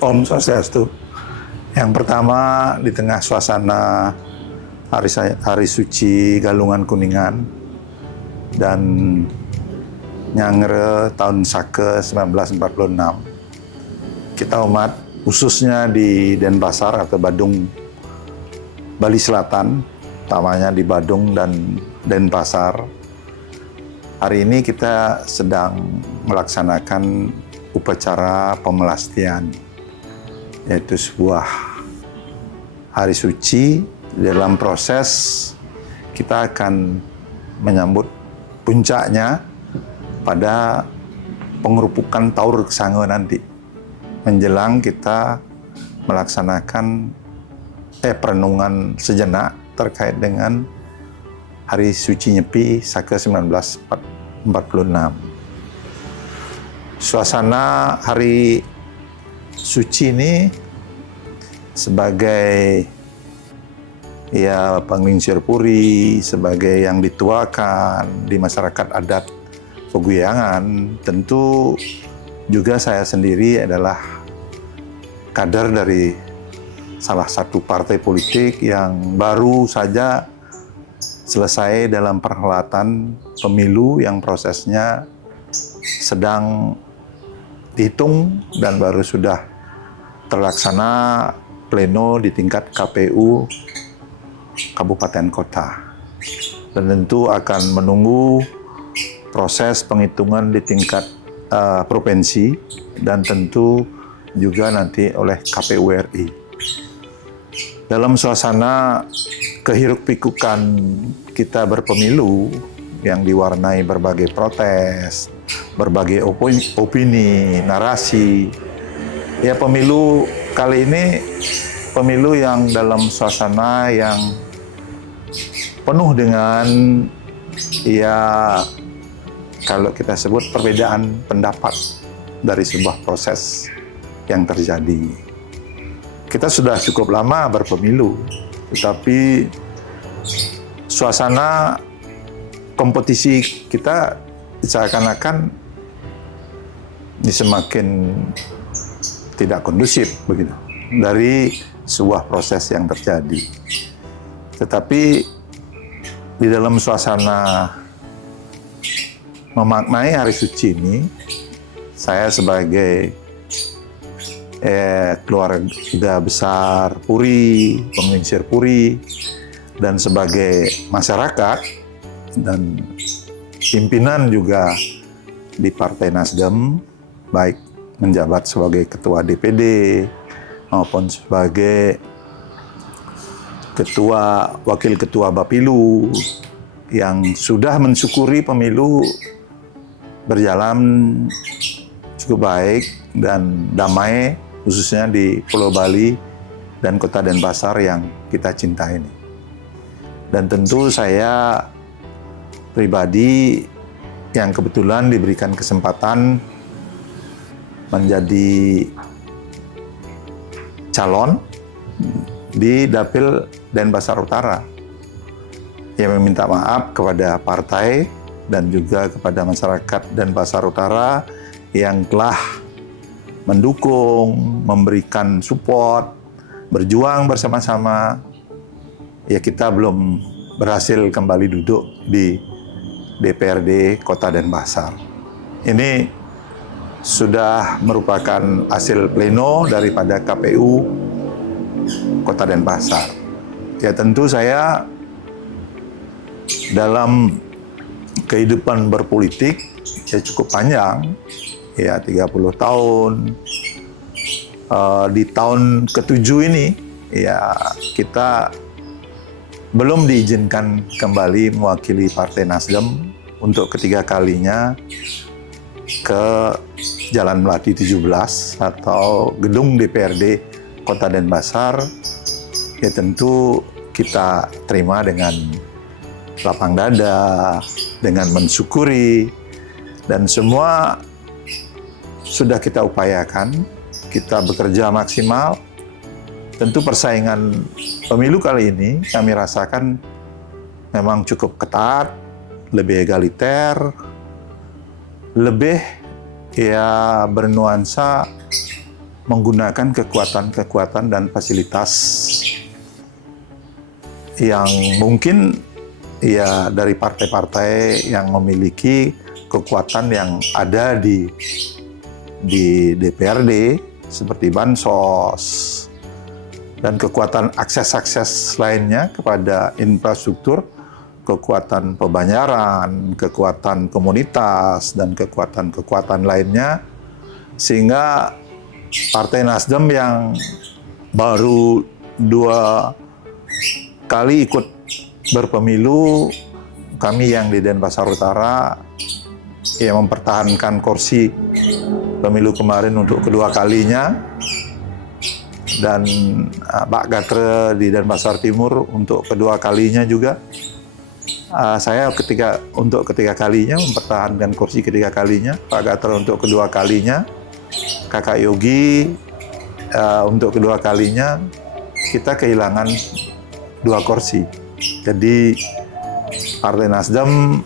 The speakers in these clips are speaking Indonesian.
Om Swastiastu. Yang pertama, di tengah suasana hari suci Galungan Kuningan dan Nyangre tahun Sake 1946, kita umat khususnya di Denpasar atau Badung, Bali Selatan, utamanya di Badung dan Denpasar. Hari ini kita sedang melaksanakan upacara pemelastian, yaitu sebuah hari suci. Dalam proses kita akan menyambut puncaknya pada pengerupukan Taur Gesanga nanti, menjelang kita melaksanakan perenungan sejenak terkait dengan hari suci Nyepi Sake 1946. Suasana hari suci ini sebagai penglingsir puri, sebagai yang dituakan di masyarakat adat Peguyangan, tentu juga saya sendiri adalah kader dari salah satu partai politik yang baru saja selesai dalam perhelatan pemilu yang prosesnya sedang dihitung dan baru sudah terlaksana pleno di tingkat KPU Kabupaten Kota. Dan tentu akan menunggu proses penghitungan di tingkat provinsi dan tentu juga nanti oleh KPU RI. Dalam suasana kehiruk-pikukan kita berpemilu yang diwarnai berbagai protes, berbagai opini, narasi. Ya, pemilu kali ini pemilu yang dalam suasana yang penuh dengan kalau kita sebut perbedaan pendapat dari sebuah proses yang terjadi. Kita sudah cukup lama berpemilu, tetapi suasana kompetisi kita seakan-akan semakin tidak kondusif begitu dari sebuah proses yang terjadi. Tetapi di dalam suasana memaknai hari suci ini, saya sebagai keluarga besar Puri, penglingsir Puri, dan sebagai masyarakat dan pimpinan juga di Partai Nasdem, baik menjabat sebagai ketua DPD maupun sebagai wakil ketua Bapilu, yang sudah mensyukuri pemilu berjalan cukup baik dan damai, khususnya di Pulau Bali dan Kota Denpasar yang kita cintai ini. Dan tentu saya pribadi yang kebetulan diberikan kesempatan menjadi calon di Dapil Denpasar Utara, yang meminta maaf kepada partai dan juga kepada masyarakat Denpasar Utara yang telah mendukung, memberikan support, berjuang bersama-sama. Ya, kita belum berhasil kembali duduk di DPRD Kota Denpasar. Ini sudah merupakan hasil pleno daripada KPU Kota Denpasar. Ya, tentu saya dalam kehidupan berpolitik cukup panjang, 30 tahun. Di tahun ke-7 ini, kita belum diizinkan kembali mewakili Partai Nasdem untuk ketiga kalinya ke Jalan Melati 17 atau gedung DPRD Kota Denpasar. Ya, tentu kita terima dengan lapang dada, dengan mensyukuri, dan semua sudah kita upayakan, kita bekerja maksimal. Tentu persaingan pemilu kali ini kami rasakan memang cukup ketat, lebih egaliter, lebih bernuansa menggunakan kekuatan-kekuatan dan fasilitas yang mungkin ya dari partai-partai yang memiliki kekuatan yang ada di DPRD seperti bansos dan kekuatan akses-akses lainnya kepada infrastruktur, kekuatan pembayaran, kekuatan komunitas dan kekuatan-kekuatan lainnya, sehingga Partai Nasdem yang baru 2 kali ikut berpemilu, kami yang di Denpasar Utara ya mempertahankan kursi pemilu kemarin untuk kedua kalinya, dan Pak Gatre di Denpasar Timur untuk kedua kalinya juga. Saya untuk ketiga kalinya mempertahankan kursi ketiga kalinya, Pak Gatre untuk kedua kalinya, Kakak Yogi untuk kedua kalinya. Kita kehilangan 2 kursi. Jadi Partai Nasdem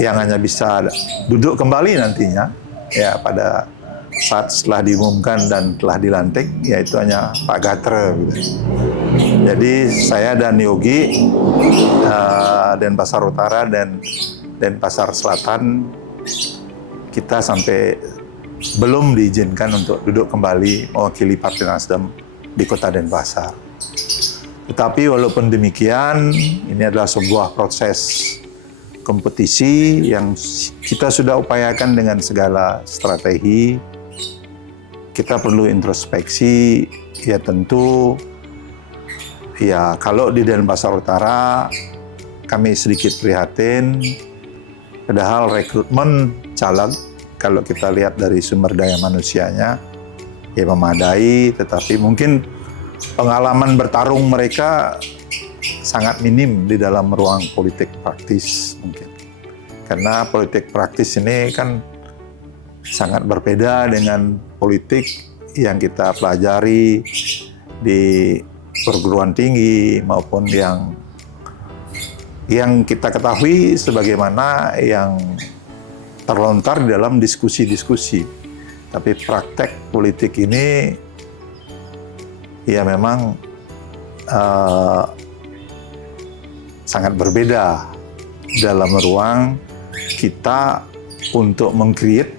yang hanya bisa duduk kembali nantinya ya pada saat setelah diumumkan dan telah dilantik, yaitu hanya Pak Gatre gitu. Jadi saya dan Yogi Denpasar Utara dan Denpasar Selatan, kita sampai belum diizinkan untuk duduk kembali mewakili Partai Nasdem di Kota Denpasar. Tetapi walaupun demikian, ini adalah sebuah proses kompetisi yang kita sudah upayakan dengan segala strategi. Kita perlu introspeksi, ya tentu, ya kalau di Denpasar Utara kami sedikit prihatin, padahal rekrutmen caleg, kalau kita lihat dari sumber daya manusianya, ya memadai, tetapi mungkin pengalaman bertarung mereka sangat minim di dalam ruang politik praktis mungkin. Karena politik praktis ini kan sangat berbeda dengan politik yang kita pelajari di perguruan tinggi maupun yang kita ketahui sebagaimana yang terlontar di dalam diskusi-diskusi. Tapi praktek politik ini ya memang sangat berbeda dalam ruang kita untuk meng-create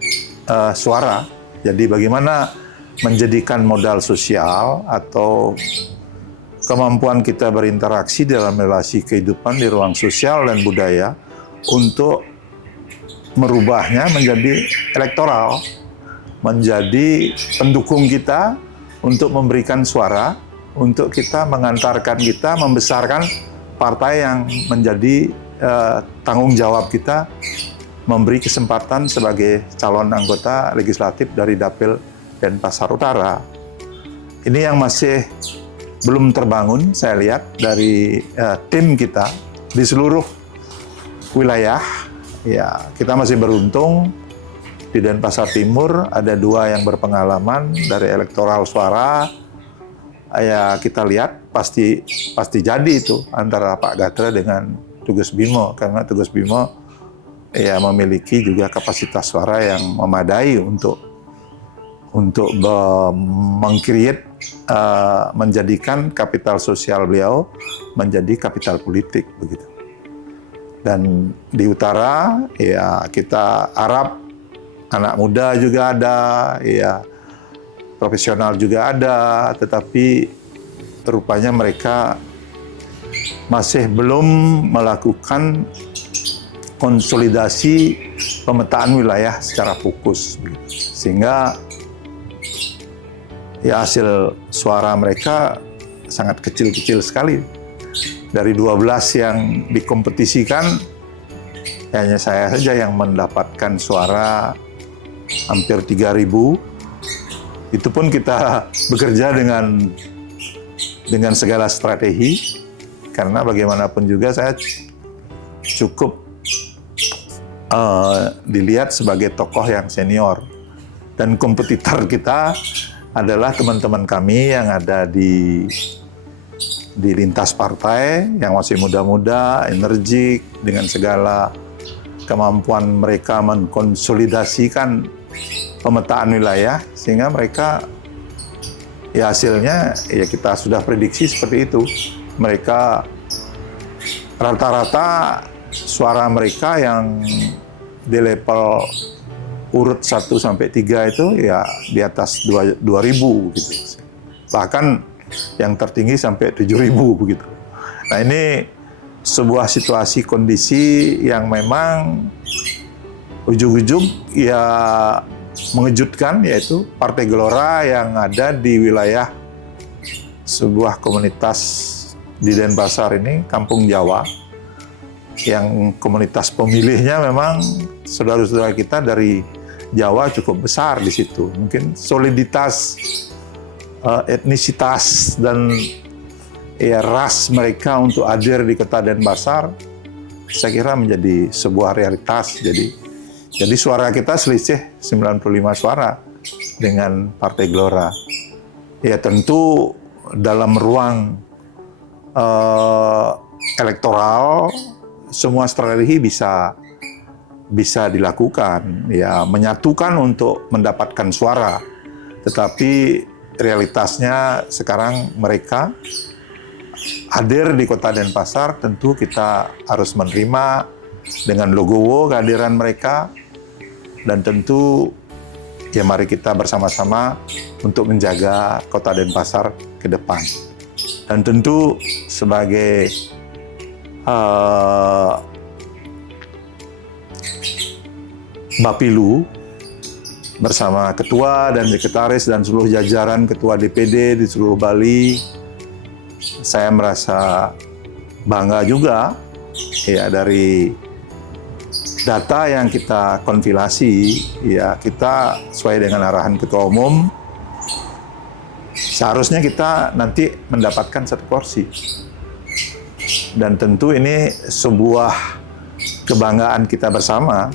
suara. Jadi bagaimana menjadikan modal sosial atau kemampuan kita berinteraksi dalam relasi kehidupan di ruang sosial dan budaya untuk merubahnya menjadi elektoral, menjadi pendukung kita untuk memberikan suara, untuk kita mengantarkan kita, membesarkan partai yang menjadi tanggung jawab kita, memberi kesempatan sebagai calon anggota legislatif dari Dapil Denpasar Utara. Ini yang masih belum terbangun, saya lihat dari tim kita di seluruh wilayah. Ya, kita masih beruntung di Denpasar Timur ada 2 yang berpengalaman dari elektoral suara. Ya, kita lihat pasti jadi itu antara Pak Gatre dengan Tugas Bimo, karena Tugas Bimo ya memiliki juga kapasitas suara yang memadai untuk meng-create, menjadikan kapital sosial beliau menjadi kapital politik begitu. Dan di utara ya kita harap anak muda juga ada, ya profesional juga ada, tetapi rupanya mereka masih belum melakukan konsolidasi pemetaan wilayah secara fokus, sehingga ya hasil suara mereka sangat kecil-kecil sekali. Dari 12 yang dikompetisikan, hanya saya saja yang mendapatkan suara hampir 3.000. Itu pun kita bekerja dengan segala strategi, karena bagaimanapun juga saya cukup dilihat sebagai tokoh yang senior. Dan kompetitor kita adalah teman-teman kami yang ada di lintas partai, yang masih muda-muda, energik, dengan segala kemampuan mereka mengkonsolidasikan pemetaan wilayah, sehingga mereka ya hasilnya ya kita sudah prediksi seperti itu. Mereka rata-rata suara mereka yang di level urut 1 sampai 3 itu ya di atas 2.000 gitu. Bahkan yang tertinggi sampai 7.000 begitu. Nah, ini sebuah situasi kondisi yang memang ujung-ujung ya mengejutkan, yaitu Partai Gelora yang ada di wilayah sebuah komunitas di Denpasar ini, Kampung Jawa, yang komunitas pemilihnya memang saudara-saudara kita dari Jawa cukup besar di situ. Mungkin soliditas etnisitas dan ya ras mereka untuk hadir di Kota Denpasar saya kira menjadi sebuah realitas. Jadi suara kita selisih 95 suara dengan Partai Gelora. Ya tentu dalam ruang elektoral semua strategi bisa dilakukan, ya menyatukan untuk mendapatkan suara. Tetapi realitasnya sekarang mereka hadir di Kota Denpasar, tentu kita harus menerima dengan logowo kehadiran mereka, dan tentu ya mari kita bersama-sama untuk menjaga Kota Denpasar ke depan. Dan tentu sebagai Bapilu bersama ketua dan sekretaris dan seluruh jajaran ketua DPD di seluruh Bali, saya merasa bangga juga ya dari data yang kita konfirmasi, ya kita sesuai dengan arahan ketua umum, seharusnya kita nanti mendapatkan 1 kursi. Dan tentu ini sebuah kebanggaan kita bersama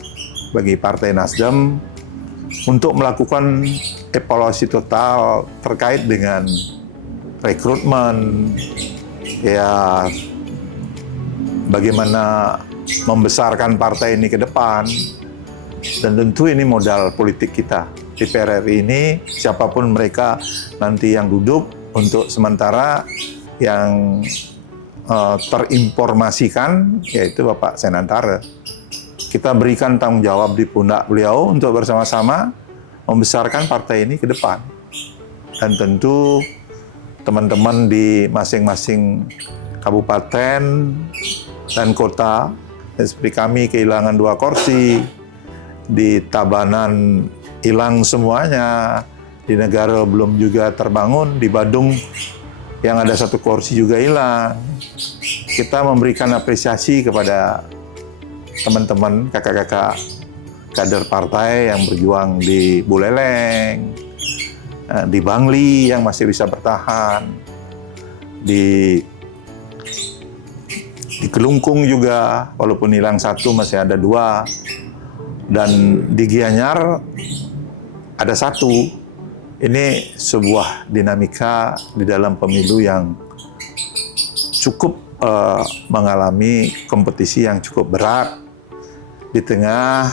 bagi Partai Nasdem untuk melakukan evaluasi total terkait dengan rekrutmen, ya bagaimana membesarkan partai ini ke depan. Dan tentu ini modal politik kita. DPR RI ini, siapapun mereka nanti yang duduk, untuk sementara yang terinformasikan yaitu Bapak Senantara. Kita berikan tanggung jawab di pundak beliau untuk bersama-sama membesarkan partai ini ke depan. Dan tentu teman-teman di masing-masing kabupaten dan kota, seperti kami kehilangan 2 kursi, di Tabanan hilang semuanya, di Negara belum juga terbangun, di Badung yang ada 1 kursi juga hilang. Kita memberikan apresiasi kepada teman-teman, kakak-kakak kader partai yang berjuang di Buleleng, di Bangli yang masih bisa bertahan, di Kelungkung juga, walaupun hilang 1 masih ada 2, dan di Gianyar ada 1. Ini sebuah dinamika di dalam pemilu yang cukup mengalami kompetisi yang cukup berat di tengah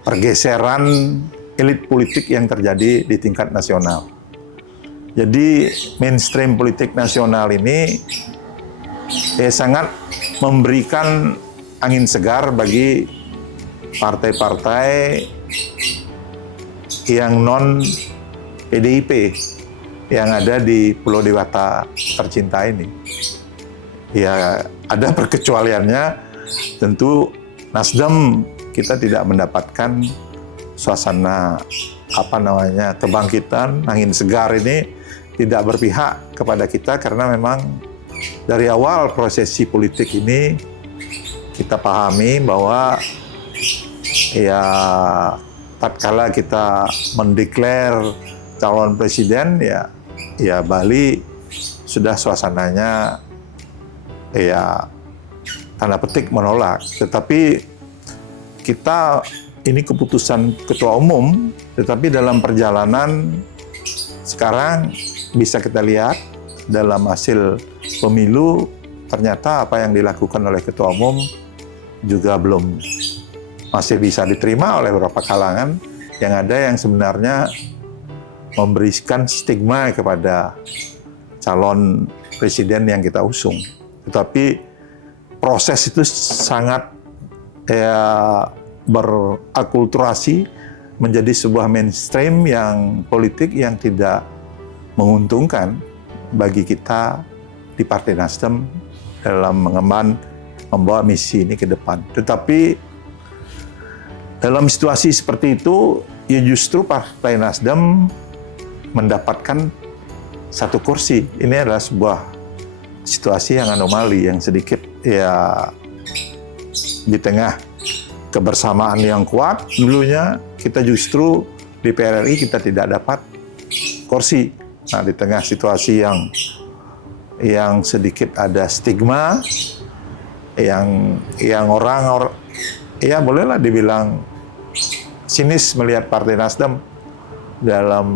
pergeseran elit politik yang terjadi di tingkat nasional. Jadi mainstream politik nasional ini sangat memberikan angin segar bagi partai-partai yang non PDIP yang ada di Pulau Dewata tercinta ini. Ya, ada perkecualiannya, tentu Nasdem kita tidak mendapatkan suasana kebangkitan, angin segar ini tidak berpihak kepada kita, karena memang dari awal prosesi politik ini kita pahami bahwa ya tatkala kita mendeklar calon presiden, ya Bali sudah suasananya ya tanda petik menolak. Tetapi kita ini keputusan ketua umum, tetapi dalam perjalanan sekarang bisa kita lihat dalam hasil pemilu, ternyata apa yang dilakukan oleh ketua umum juga masih bisa diterima oleh beberapa kalangan Yang ada yang sebenarnya memberikan stigma kepada calon presiden yang kita usung. Tetapi proses itu sangat berakulturasi menjadi sebuah mainstream yang politik yang tidak menguntungkan bagi kita di Partai Nasdem dalam membawa misi ini ke depan. Tetapi dalam situasi seperti itu, ya justru Partai Nasdem mendapatkan satu kursi. Ini adalah sebuah situasi yang anomali, yang sedikit ya di tengah kebersamaan yang kuat dulunya, kita justru di PRRI kita tidak dapat kursi. Nah, di tengah situasi yang sedikit ada stigma, yang orang ya bolehlah dibilang sinis melihat Partai Nasdem dalam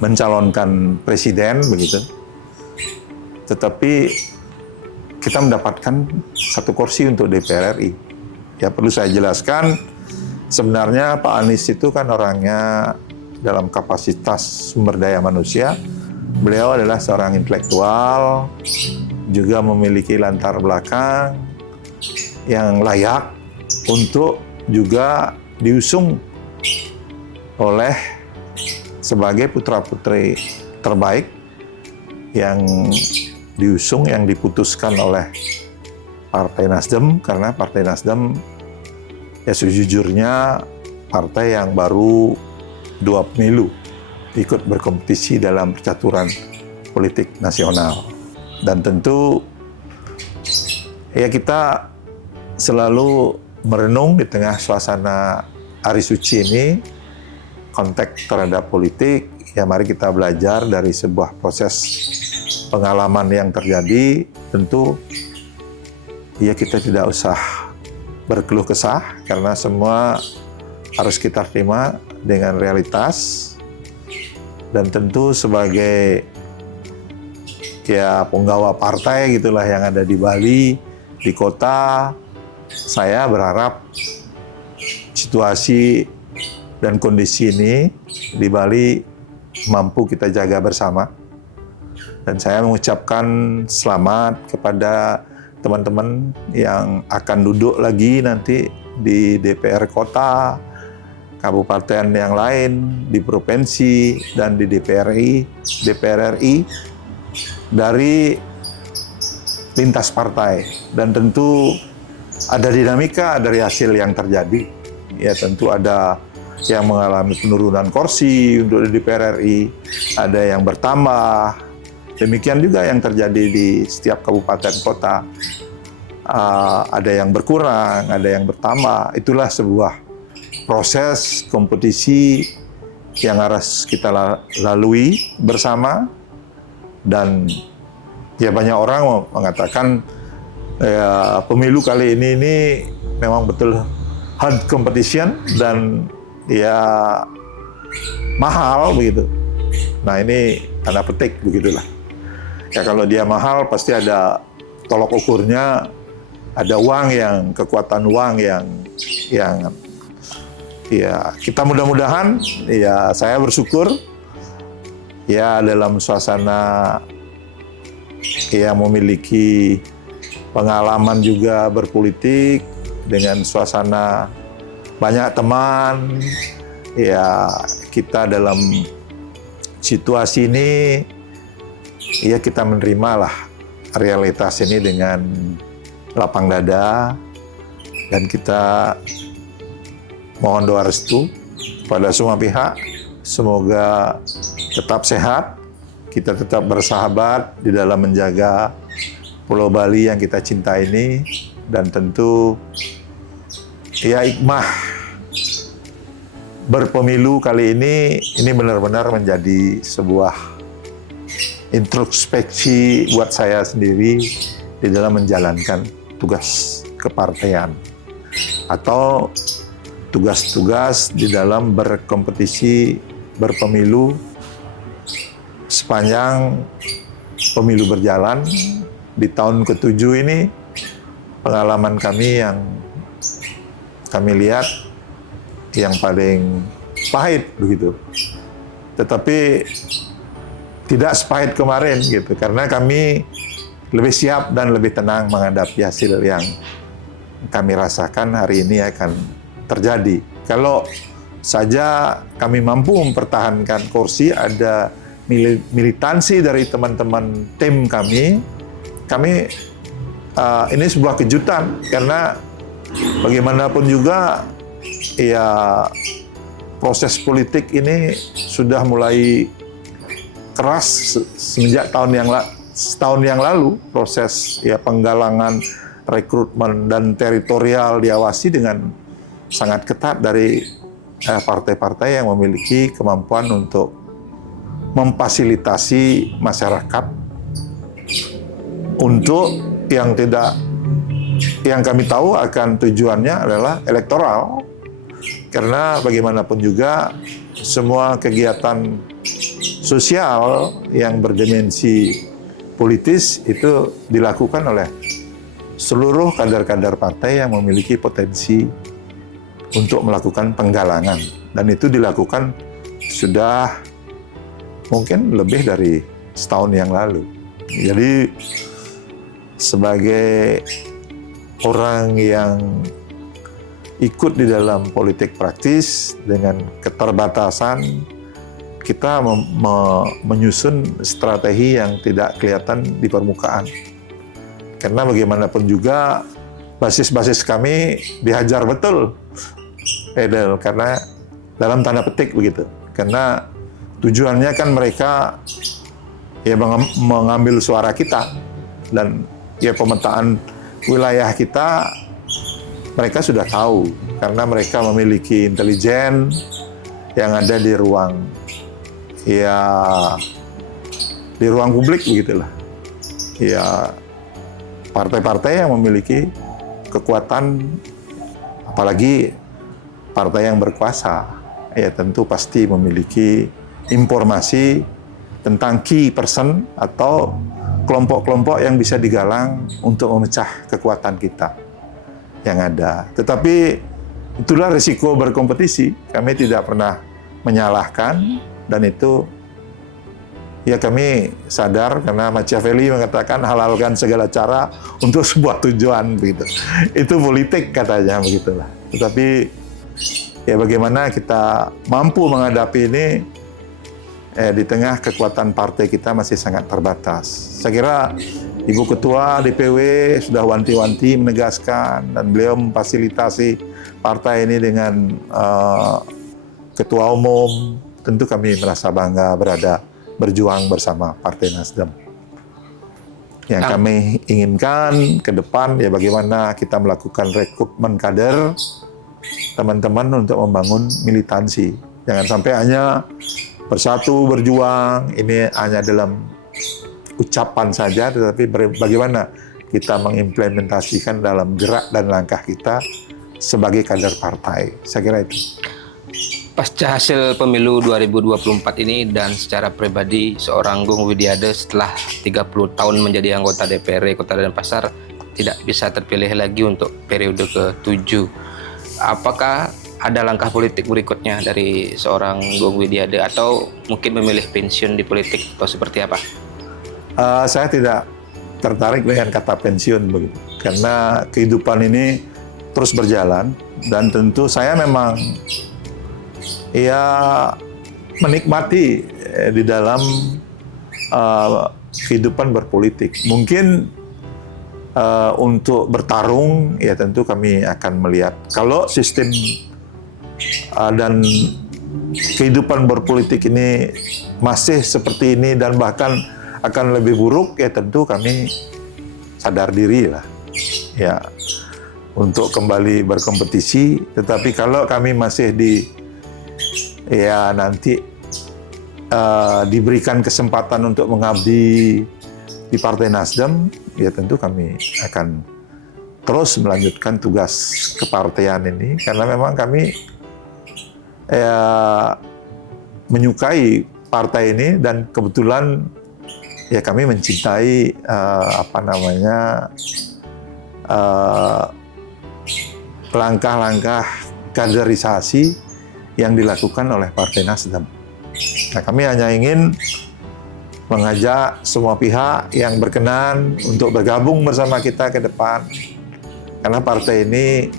mencalonkan presiden begitu. Tetapi kita mendapatkan satu kursi untuk DPR RI. Ya perlu saya jelaskan, sebenarnya Pak Anies itu kan orangnya dalam kapasitas sumber daya manusia, beliau adalah seorang intelektual, juga memiliki latar belakang yang layak untuk juga diusung oleh sebagai putra-putri terbaik yang diusung, yang diputuskan oleh Partai Nasdem, karena Partai Nasdem ya sejujurnya partai yang baru 2 pemilu ikut berkompetisi dalam percaturan politik nasional. Dan tentu ya kita selalu merenung di tengah suasana hari suci ini, konteks terhadap politik, ya mari kita belajar dari sebuah proses pengalaman yang terjadi. Tentu ya kita tidak usah berkeluh kesah, karena semua harus kita terima dengan realitas. Dan tentu sebagai ya penggawa partai gitulah yang ada di Bali, di kota, saya berharap situasi dan kondisi ini di Bali mampu kita jaga bersama. Dan saya mengucapkan selamat kepada teman-teman yang akan duduk lagi nanti di DPR kota, kabupaten yang lain, di provinsi, dan di DPR RI dari lintas partai. Dan tentu ada dinamika dari hasil yang terjadi. Ya tentu ada yang mengalami penurunan kursi untuk di DPR RI, ada yang bertambah. Demikian juga yang terjadi di setiap kabupaten kota. Ada yang berkurang, ada yang bertambah. Itulah sebuah proses kompetisi yang harus kita lalui bersama. Dan ya banyak orang mengatakan ya, pemilu kali ini memang betul hard competition dan ya mahal begitu. Nah ini tanda petik begitulah. Ya kalau dia mahal pasti ada tolok ukurnya, ada kekuatan uang yang ya kita mudah-mudahan, ya saya bersyukur ya dalam suasana yang memiliki pengalaman juga berpolitik dengan suasana banyak teman, ya kita dalam situasi ini ya kita menerimalah realitas ini dengan lapang dada, dan kita mohon doa restu pada semua pihak, semoga tetap sehat, kita tetap bersahabat di dalam menjaga Pulau Bali yang kita cinta ini. Dan tentu ya hikmah berpemilu kali ini benar-benar menjadi sebuah introspeksi buat saya sendiri di dalam menjalankan tugas kepartaian atau tugas-tugas di dalam berkompetisi berpemilu sepanjang pemilu berjalan. Di tahun ke-7 ini pengalaman kami yang kami lihat yang paling pahit begitu. Tetapi tidak sepahit kemarin gitu, karena kami lebih siap dan lebih tenang menghadapi hasil yang kami rasakan hari ini akan terjadi. Kalau saja kami mampu mempertahankan kursi, ada militansi dari teman-teman tim kami ini sebuah kejutan, karena bagaimanapun juga ya proses politik ini sudah mulai keras semenjak setahun yang lalu. Proses ya penggalangan, rekrutmen dan teritorial diawasi dengan sangat ketat dari partai-partai yang memiliki kemampuan untuk memfasilitasi masyarakat untuk yang kami tahu akan tujuannya adalah elektoral. Karena bagaimanapun juga semua kegiatan sosial yang berdimensi politis itu dilakukan oleh seluruh kader-kader partai yang memiliki potensi untuk melakukan penggalangan. Dan itu dilakukan sudah mungkin lebih dari setahun yang lalu. Jadi sebagai orang yang ikut di dalam politik praktis dengan keterbatasan, kita menyusun strategi yang tidak kelihatan di permukaan. Karena bagaimanapun juga basis-basis kami dihajar betul, Edel, karena dalam tanda petik begitu. Karena tujuannya kan mereka ya mengambil suara kita, dan ya pemetaan wilayah kita mereka sudah tahu, karena mereka memiliki intelijen yang ada di ruang publik begitulah. Ya partai-partai yang memiliki kekuatan, apalagi partai yang berkuasa, ya tentu pasti memiliki informasi tentang key person atau kelompok-kelompok yang bisa digalang untuk memecah kekuatan kita yang ada. Tetapi itulah risiko berkompetisi. Kami tidak pernah menyalahkan, dan itu ya kami sadar, karena Machiavelli mengatakan halalkan segala cara untuk sebuah tujuan begitu. Itu politik katanya begitulah. Tetapi ya bagaimana kita mampu menghadapi ini di tengah kekuatan partai kita masih sangat terbatas. Saya kira Ibu Ketua DPW sudah wanti-wanti menegaskan, dan beliau memfasilitasi partai ini dengan Ketua Umum. Tentu kami merasa bangga berjuang bersama Partai Nasdem. Yang kami inginkan ke depan ya bagaimana kita melakukan rekrutmen kader teman-teman untuk membangun militansi. Jangan sampai hanya bersatu berjuang ini hanya dalam ucapan saja, tetapi bagaimana kita mengimplementasikan dalam gerak dan langkah kita sebagai kader partai. Saya kira itu. Pasca hasil pemilu 2024 ini dan secara pribadi seorang Gung Widiade setelah 30 tahun menjadi anggota DPRD Kota Denpasar tidak bisa terpilih lagi untuk periode ke-7. Apakah ada langkah politik berikutnya dari seorang Gung Widiade, atau mungkin memilih pensiun di politik, atau seperti apa? Saya tidak tertarik dengan kata pensiun begitu, karena kehidupan ini terus berjalan, dan tentu saya memang ya menikmati di dalam kehidupan berpolitik. Mungkin untuk bertarung ya tentu kami akan melihat kalau sistem dan kehidupan berpolitik ini masih seperti ini dan bahkan akan lebih buruk, ya tentu kami sadar diri lah ya untuk kembali berkompetisi. Tetapi kalau kami masih nanti diberikan kesempatan untuk mengabdi di Partai Nasdem, ya tentu kami akan terus melanjutkan tugas kepartaian ini, karena memang kami menyukai partai ini, dan kebetulan ya kami mencintai langkah-langkah kaderisasi yang dilakukan oleh Partai Nasdem. Nah, kami hanya ingin mengajak semua pihak yang berkenan untuk bergabung bersama kita ke depan. Karena partai ini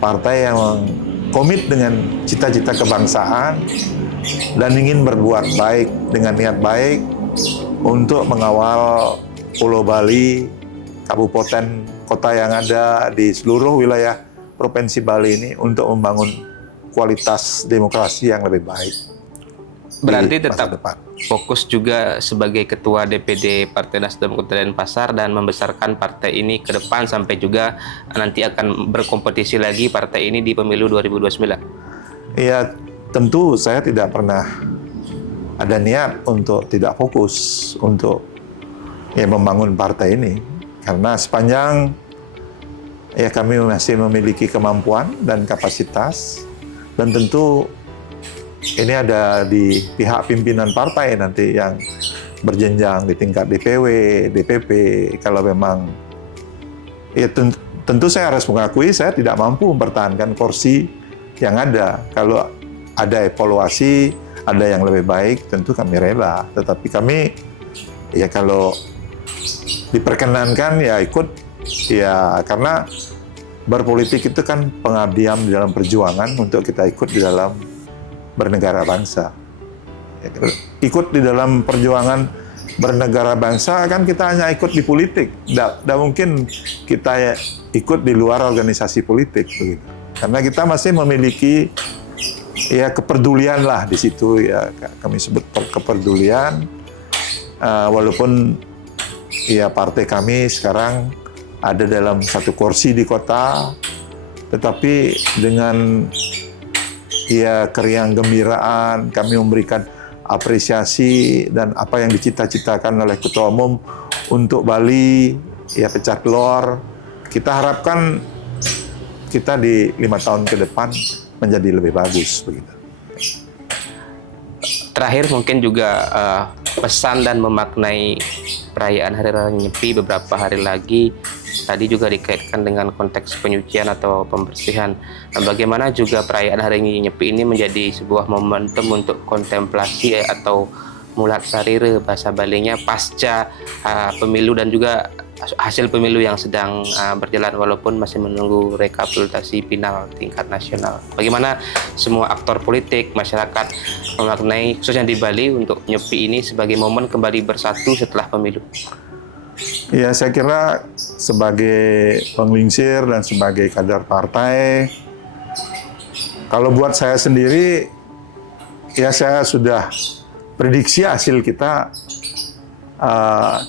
partai yang komit dengan cita-cita kebangsaan dan ingin berbuat baik dengan niat baik untuk mengawal Pulau Bali, kabupaten, kota yang ada di seluruh wilayah Provinsi Bali ini untuk membangun kualitas demokrasi yang lebih baik. Berarti di masa tetap depan. fokus juga sebagai Ketua DPD Partai Nasdem Kota Denpasar dan membesarkan partai ini ke depan sampai juga nanti akan berkompetisi lagi partai ini di pemilu 2029. Ya, tentu saya tidak pernah ada niat untuk tidak fokus untuk membangun partai ini. Karena sepanjang kami masih memiliki kemampuan dan kapasitas, dan tentu ini ada di pihak pimpinan partai nanti yang berjenjang di tingkat DPW, DPP. Kalau memang, tentu saya harus mengakui saya tidak mampu mempertahankan kursi yang ada. Kalau ada evaluasi, ada yang lebih baik, tentu kami rela. Tetapi kami, kalau diperkenankan ikut, karena berpolitik itu kan pengabdian di dalam perjuangan untuk kita ikut di dalam bernegara bangsa. Ikut di dalam perjuangan bernegara bangsa kan kita hanya ikut di politik. Tidak mungkin kita ikut di luar organisasi politik begitu. Karena kita masih memiliki kepedulian lah di situ, kami sebut kepedulian. Walaupun partai kami sekarang ada dalam satu kursi di kota, tetapi dengan keriang gembiraan kami memberikan apresiasi dan apa yang dicita-citakan oleh Ketua Umum untuk Bali, pecah telur. Kita harapkan kita di 5 tahun ke depan menjadi lebih bagus begitu. Terakhir mungkin juga pesan dan memaknai perayaan Hari Raya Nyepi beberapa hari lagi. Tadi juga dikaitkan dengan konteks penyucian atau pembersihan. Nah, bagaimana juga perayaan Hari Nyepi ini menjadi sebuah momentum untuk kontemplasi atau mulat sarire bahasa Balinya pasca pemilu dan juga hasil pemilu yang sedang berjalan walaupun masih menunggu rekapitulasi final tingkat nasional. Bagaimana semua aktor politik, masyarakat memaknai khususnya di Bali untuk Nyepi ini sebagai momen kembali bersatu setelah pemilu? Ya, saya kira sebagai penglingsir dan sebagai kader partai, kalau buat saya sendiri, saya sudah prediksi hasil kita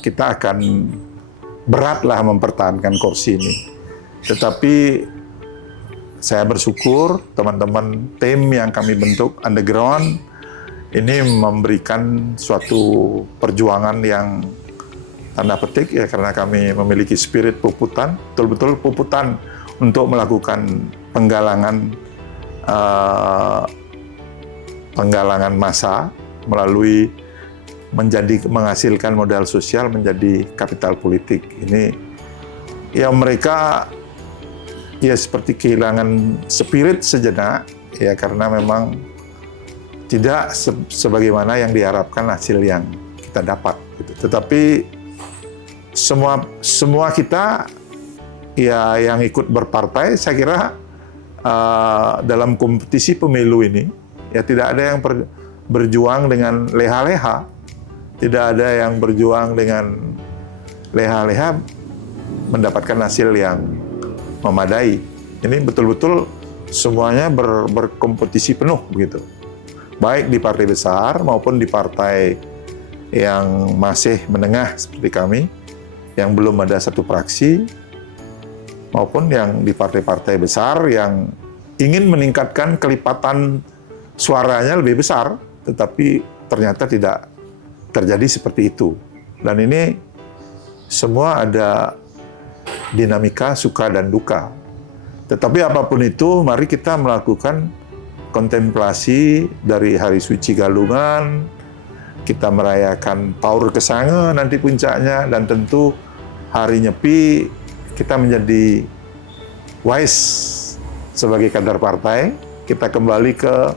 akan beratlah mempertahankan kursi ini. Tetapi saya bersyukur teman-teman tim yang kami bentuk underground ini memberikan suatu perjuangan yang tanda petik karena kami memiliki spirit puputan, betul-betul puputan untuk melakukan penggalangan massa melalui menghasilkan modal sosial menjadi kapital politik. Ini mereka seperti kehilangan spirit sejenak karena memang tidak sebagaimana yang diharapkan hasil yang kita dapat gitu. Tetapi semua kita yang ikut berpartai, saya kira dalam kompetisi pemilu ini tidak ada yang berjuang dengan leha-leha, tidak ada yang berjuang dengan leha-leha mendapatkan hasil yang memadai. Ini betul-betul semuanya berkompetisi penuh begitu, baik di partai besar maupun di partai yang masih menengah seperti kami, yang belum ada satu fraksi, maupun yang di partai-partai besar yang ingin meningkatkan kelipatan suaranya lebih besar, tetapi ternyata tidak terjadi seperti itu. Dan ini semua ada dinamika suka dan duka. Tetapi apapun itu, mari kita melakukan kontemplasi dari Hari Suci Galungan, kita merayakan Paur Kesange nanti puncaknya, dan tentu Hari Nyepi kita menjadi wise sebagai kader partai, kita kembali ke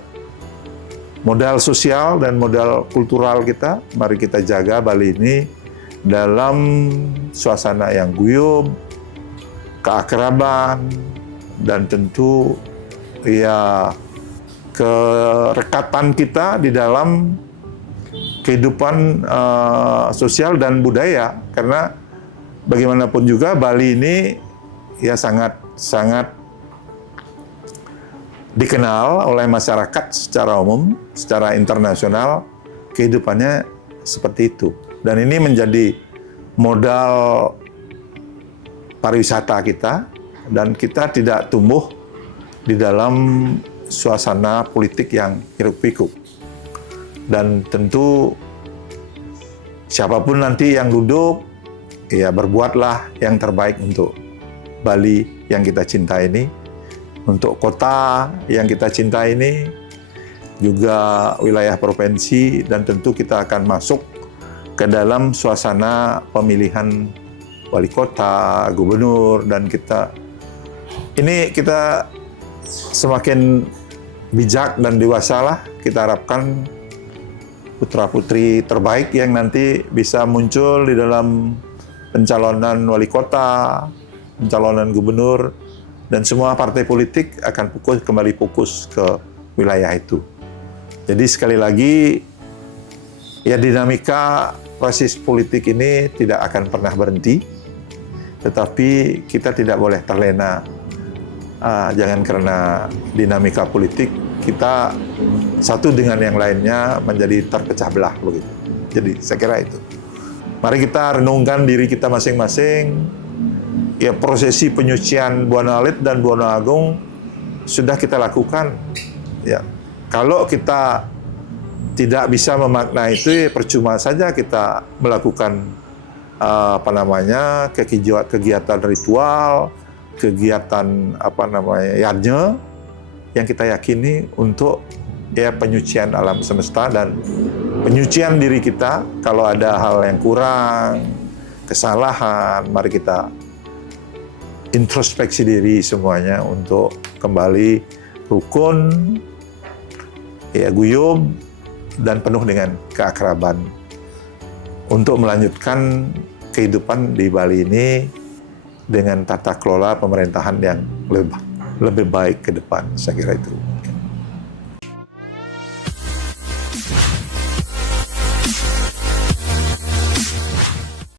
modal sosial dan modal kultural kita. Mari kita jaga Bali ini dalam suasana yang guyup, keakraban, dan tentu ya kerekatan kita di dalam kehidupan sosial dan budaya. Karena bagaimanapun juga Bali ini ya sangat dikenal oleh masyarakat secara umum, secara internasional, kehidupannya seperti itu. Dan ini menjadi modal pariwisata kita, dan kita tidak tumbuh di dalam suasana politik yang hiruk-pikuk. Dan tentu siapapun nanti yang duduk, ya berbuatlah yang terbaik untuk Bali yang kita cintai ini, untuk kota yang kita cintai ini, juga wilayah provinsi, dan tentu kita akan masuk ke dalam suasana pemilihan wali kota, gubernur, dan kita semakin bijak dan dewasa lah. Kita harapkan putra-putri terbaik yang nanti bisa muncul di dalam pencalonan wali kota, pencalonan gubernur, dan semua partai politik akan kembali fokus ke wilayah itu. Jadi sekali lagi, ya dinamika proses politik ini tidak akan pernah berhenti, tetapi kita tidak boleh terlena. Jangan karena dinamika politik kita satu dengan yang lainnya menjadi terpecah belah begitu. Jadi saya kira itu. Mari kita renungkan diri kita masing-masing. Ya, prosesi penyucian Buana Alit dan Buana Agung sudah kita lakukan. Ya, kalau kita tidak bisa memaknai itu, ya percuma saja kita melakukan kegiatan ritual, kegiatan yajna yang kita yakini untuk ya penyucian alam semesta dan penyucian diri kita. Kalau ada hal yang kurang, kesalahan, mari kita introspeksi diri semuanya untuk kembali rukun, ya guyup, dan penuh dengan keakraban untuk melanjutkan kehidupan di Bali ini dengan tata kelola pemerintahan yang lebih baik ke depan. Saya kira itu.